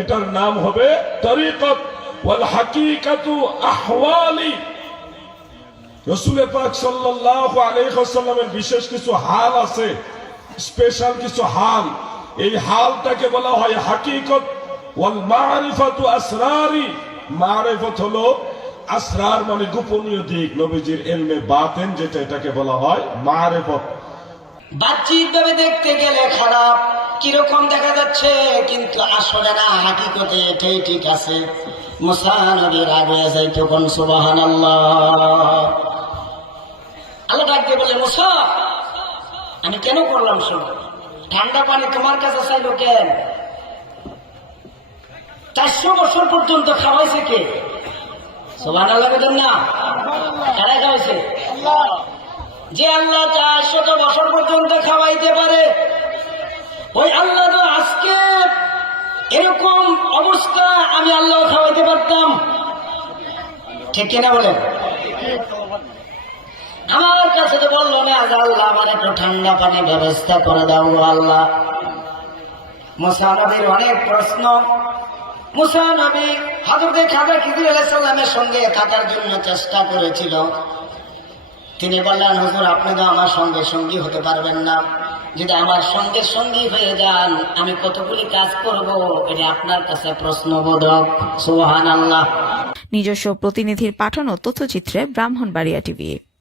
এটার নাম হবে তরিকত ওয়াল হাকিকাতু আহওয়ালি। রাসূল পাক সাল্লাল্লাহু আলাইহি ওয়াসাল্লামের বিশেষ কিছু হাল আছে, স্পেশাল কিছু হাল। এই হালটাকে বলা হয় হাকিকত। ওয়াল মারিফাতু আসরারি, মারিফত হলো আসরার মানে গোপনীয় দিক, নবীজির ইলমে বাতিন যেটা, এটাকে বলা হয় মারিফত। বাহ্যিক ভাবে দেখতে গেলে খারাপ কিরকম দেখা যাচ্ছে, কিন্তু আসলে না, হাকিকতে এটাই ঠিক আছে। মুসা নবী রাগ হয়ে যায় তখন, সুবহানাল্লাহ। আল্লাহ ডাক দিয়ে বলে, মুসা আমি কেন করলাম শোনো, ঠান্ডা পানি তোমার কাছে চাইলো কেন? 400 বছর পর্যন্ত খাওয়াইছে কে? সুবহানাল্লাহ বলেন না? কারা খাওয়াইছে? যে আল্লাহ 400 বছর পর্যন্ত খাওয়াইতে পারে, ওই আল্লাহ তো আজকে এরকম অবস্থা আমি আল্লাহ খাওয়াইতে পারতাম, ঠিক কিনা বলেন? আমার কাছে তো বললো না যে আল্লাহ আমার একটু ঠান্ডা পানি ব্যবস্থা করে দাও আল্লাহ। মুসা নবীর অনেক প্রশ্ন। মুসা নবী হযরত খাজা খিজির আলাইহিস সালামের সঙ্গে থাকার জন্য চেষ্টা করেছিল। তিনি বললেন, হুজুর আপনি তো আমার সঙ্গে সঙ্গী হতে পারবেন না, যদি আমার সঙ্গে সঙ্গী হয়ে যান আমি কতগুলি কাজ করব, এটা আপনার কাছে প্রশ্নবোধক। সুবহানাল্লাহ। নিজস্ব প্রতিনিধির পাঠানো তথ্যচিত্রে ব্রাহ্মণবাড়িয়া টিভি।